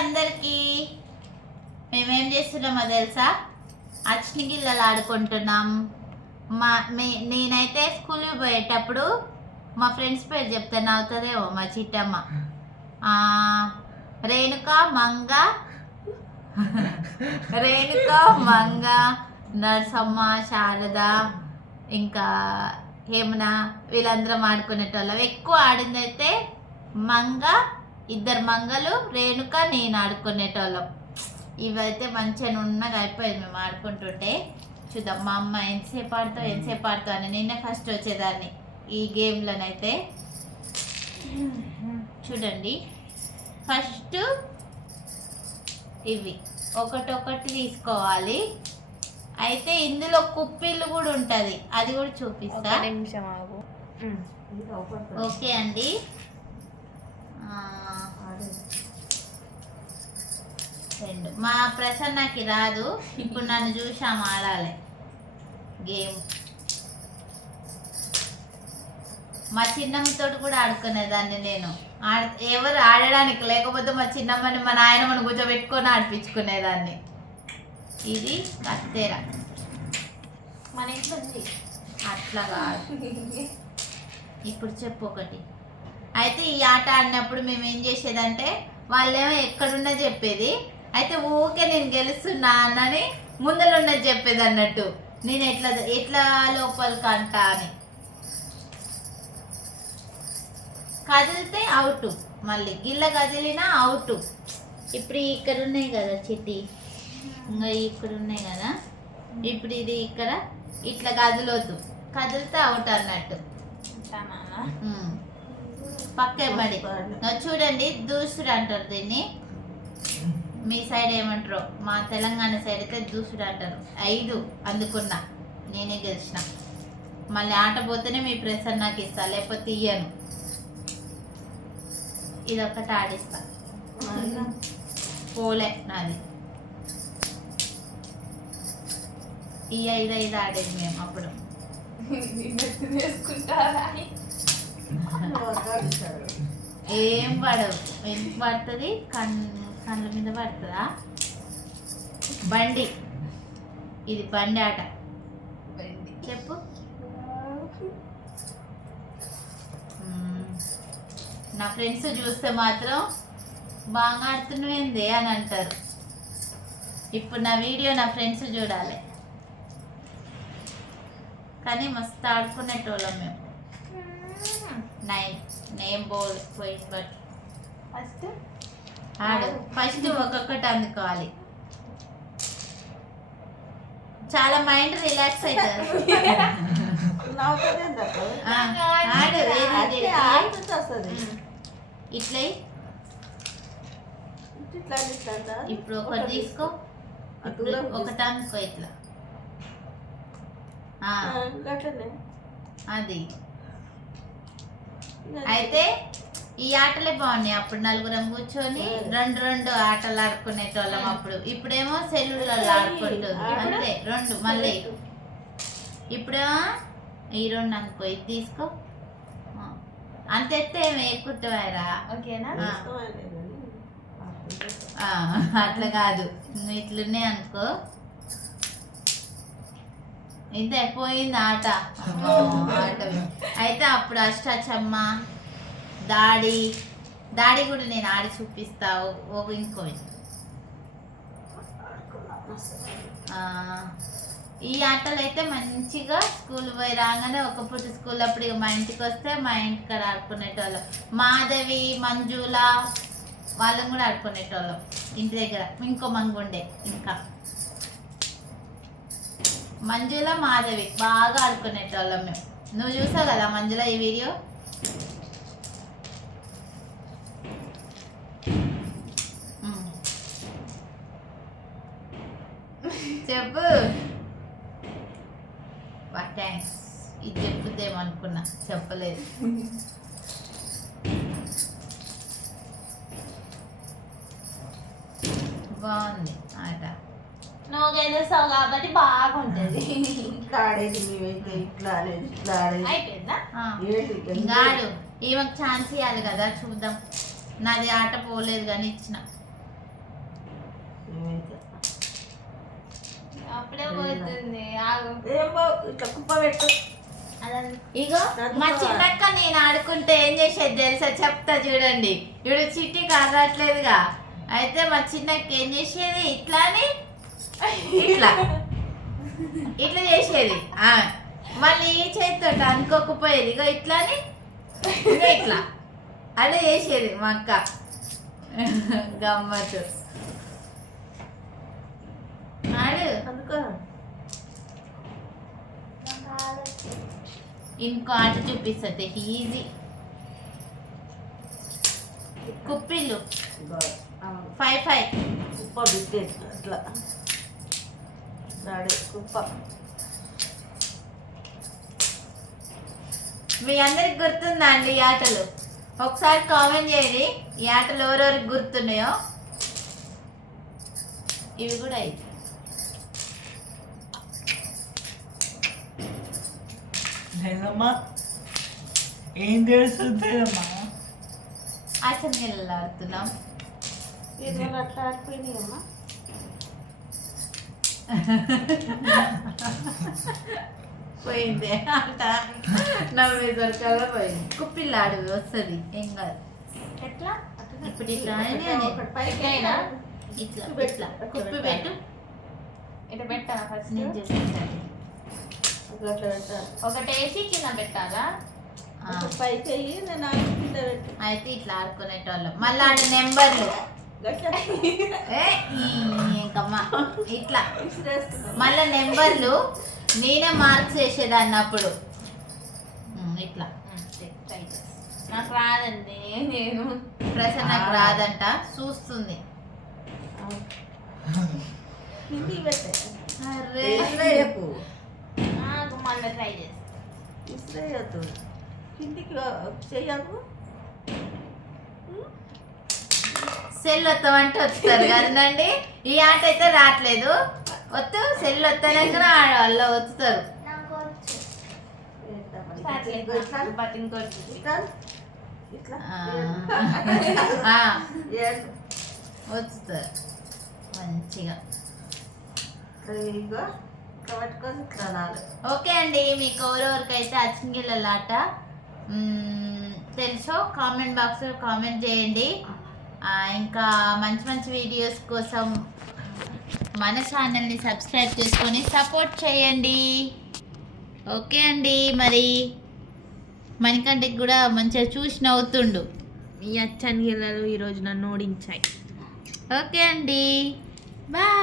అందరికి మేమేం చేస్తున్నామో తెలుసా? అచ్నిగిల్లలు ఆడుకుంటున్నాం. నేనైతే స్కూల్కి పోయేటప్పుడు మా ఫ్రెండ్స్ పేరు చెప్తే నవ్వుతుందేమో మా చిట్టమ్మ. రేణుక మంగ నర్సమ్మ శారద ఇంకా హేమన వీళ్ళందరం ఆడుకునేటోళ్ళం. ఎక్కువ ఆడిందైతే మంగ, ఇద్దరు మంగలు, రేణుక, నేను ఆడుకునేటోళ్ళం. ఇవైతే మంచిగా ఉన్నగా అయిపోయింది మేము ఆడుకుంటుంటే. చూద్దాం మా అమ్మ ఎంతసేపు ఆడుతావు అని. నేనే ఫస్ట్ వచ్చేదాన్ని ఈ గేమ్లోనైతే. చూడండి, ఫస్ట్ ఇవి ఒకటొకటి తీసుకోవాలి. అయితే ఇందులో కుప్పిళ్ళు కూడా ఉంటుంది, అది కూడా చూపిస్తా. ఓకే అండి. రెండు మా ప్రసన్నకి రాదు, ఇప్పుడు నన్ను చూసాము ఆడాలి గేమ్. మా చిన్నమ్మతో కూడా ఆడుకునేదాన్ని నేను. ఎవరు ఆడడానికి లేకపోతే మా చిన్నమ్మని మా నాయనమ్మని కూర్చోబెట్టుకొని ఆడిపించుకునేదాన్ని. ఇది కత్తెర మన ఇంట్లో ఉంది. అట్లా కాదు. ఇప్పుడు చెప్పు ఒకటి. అయితే ఈ ఆట ఆడినప్పుడు మేము ఏం చేసేదంటే వాళ్ళేమో ఎక్కడున్నా చెప్పేది, అయితే ఊకే నేను గెలుస్తున్నా అన్నని ముందరున్నది చెప్పేది అన్నట్టు. నేను ఎట్లా లోపలికి అంటా అని. కదిలితే అవుట్, మళ్ళీ గిల్ల కదిలినా అవుట్. ఇప్పుడు ఇక్కడ ఉన్నాయి కదా చిట్టి, ఇంకా ఇక్కడ ఉన్నాయి కదా. ఇప్పుడు ఇది ఇక్కడ ఇట్లా కదలొద్దు, కదిలితే అవుట్ అన్నట్టు. పక్కే పడి చూడండి, దూసుడు అంటారు దీన్ని. మీ సైడ్ ఏమంటారు? మా తెలంగాణ సైడ్ అయితే దూసుడు అంటారు. 5 అందుకున్నా, నేనే గెలిచిన. మళ్ళీ ఆట పోతేనే మీ ప్రెసర్ నాకు ఇస్తా, లేకపోతే ఇయ్యను. ఇదొక్కటి ఆడిస్తా. పోలే నాది. ఈ 5 ఆడేది మేము అప్పుడు. ఏం పడవు. ఎందుకు పడుతుంది? కళ్ళ మీద పడుతుందా? బండి, ఇది బండి ఆట. చెప్పు. నా ఫ్రెండ్స్ చూస్తే మాత్రం బాగా ఆడుతున్నాయింది అని అంటారు. ఇప్పుడు నా వీడియో నా ఫ్రెండ్స్ చూడాలి. కానీ మస్తు ఆడుకునేటోళ్ళం మేము. 9 నేమ్ బోల్ పోయింది. బట్ ఫస్ట్ ఒక్కొక్కటి అందుకోవాలి. చాలా మైండ్ రిలాక్స్ అవుతుంది. ఇట్లా ఇప్పుడు ఒకటి తీసుకో, ఒకటి అనుకో ఇట్లా. అది అయితే ఈ ఆటలే బాగున్నాయి. అప్పుడు నలుగురం కూర్చొని 2 ఆటలు ఆడుకునేటోళ్ళం అప్పుడు. ఇప్పుడేమో సెల్లులలో ఆడుకుంటుంది అంతే 2. మళ్ళీ ఇప్పుడేమో ఈ 2 అనుకో, ఇది తీసుకో అంతే. ఏమి ఎక్కుతారా? ఓకేనా? అట్లా కాదు, ఇట్లున్నాయి అనుకో. ఇంత అయిపోయింది ఆట. అయితే అప్పుడు అష్టాచమ్మ, దాడి కూడా నేను ఆడి చూపిస్తా. ఇంకో ఈ ఆటలు అయితే మంచిగా స్కూల్ పోయి రాగానే ఒక పూట స్కూల్ అప్పుడు ఇక మా ఇంటికి వస్తే మా ఇంటికాడ ఆడుకునేటోళ్ళం. మాధవి, మంజుల వాళ్ళని కూడా ఆడుకునేటోళ్ళం ఇంటి దగ్గర. ఇంకో మంగుండే, ఇంకా మంజుల, మాధవి బాగా ఆడుకునేటోళ్ళం మేము. నువ్వు చూసావు కదా మంజుల ఈ వీడియో? చెప్పు. థ్యాంక్స్. ఇది చెప్పుద్దేమనుకున్నా, చెప్పలేదు. బాగుంది ఆట. నువ్వు గెలుస్తావు కాబట్టి బాగుంటుంది. అయిపోయిందా? ఆడు. ఈమెకు ఛాన్స్ ఇవ్వాలి కదా, చూద్దాం. నాది ఆట పోలేదు కానీ ఇచ్చిన. ఇట్లా అప్పుడే పోతుంది ఆగు ఏమో ఇట్లా కుప్ప పెట్టు. అదంతా ఇగో మా చిన్నక్క నేను ఆడుకుంటే ఏం చేసేది తెలుసా, చెప్తా చూడండి. ఇప్పుడు చిట్టి కాగట్లేదుగా, అయితే మా చిన్నక్క ఏం చేసేది, ఇట్లాని ఇట్లా ఇట్లా చేసేది. మళ్ళీ ఈ చేతితో అనుకోకపోయేది, ఇగో ఇట్లాని ఇగో ఇట్లా అలా చేసేది మా అక్క. గమ్మత్తు ఆడు. అందుకో ఇంకో ఆట చూపిస్తుంది ఈజీ. కుప్పిళ్ళు ఇగో, 5 కుప్ప పెట్టేది అట్లా నాడు కుప్ప. మీ అందరికి గుర్తుందా అండి ఈ ఆటలు? ఒకసారి కామెంట్ చేయండి ఈ ఆటలు ఎవరెవరికి గుర్తున్నాయో. ఇవి కూడా అయితే లేదమ్మా, ఏం తెలుస్తుందమ్మా? అసలు నీళ్ళు ఆడుతున్నాం. ఇది అట్లా ఆడిపోయినాయమ్మా. పోయింది అంట, నవ్వేసరికల్లా పోయింది. కుప్పిల్లాడు వస్తుంది, ఏం కాదు. ఎట్లా ఇప్పుడు ఇట్లా ఒకటి పైకి అయినా ఇట్లా ఇట్లా కుప్పి పెట్టు. ఇట్లా పెట్టాలా ఫస్ట్ నేను చూపిస్తాను. అట్లా పెట్టాలి. ఒకటి వేసి కింద పెట్టాలా ఒకటి పైకి వెళ్ళి నేను ఆడి కింద పెట్టు. అయితే ఇట్లా ఆడుకునేటోళ్ళం. మళ్ళీ ఆడ నెంబర్లు గట్టిగా ఇంకమ్మా ఇట్లా విసిరేస్తున్నాను. మళ్ళీ నెంబర్లు నేనే మార్క్స్ వేసేది అన్నప్పుడు ఇట్లా. ట్రై చేసి నాకు రాదండి నేను ప్రసన్నకు రాదంట, చూస్తుంది. కింది పెట్టే అరే విసిరేయకు. నాకు మళ్ళీ ట్రై చేసి విసిరేయద్దు, కిందికి చెయ్యకు. సెల్ వస్తామంటే వస్తారు కదండి. ఈ ఆట అయితే రావట్లేదు. వస్తూ సెల్ వస్తాక వాళ్ళు వస్తారు. ఇట్లా ఇట్లా వస్తారు మంచిగా. ఇగో ఇట్లా పట్టుకొని ఇట్లా నాలుగు. ఓకే అండి, మీకు ఎవరెవరికైతే అచ్చింగిళ్ళ తెలుసో కామెంట్ బాక్స్లో కామెంట్ చేయండి. ఇంకా మంచి మంచి వీడియోస్ కోసం మన ఛానల్ని సబ్స్క్రైబ్ చేసుకొని సపోర్ట్ చేయండి. ఓకే అండి, మరి మణికంటికి కూడా మంచిగా చూసి నవ్వుతుండు. ఈ అచ్చని గిల్లలు ఈరోజు నన్ను ఓడించాయి. ఓకే అండి, బాయ్.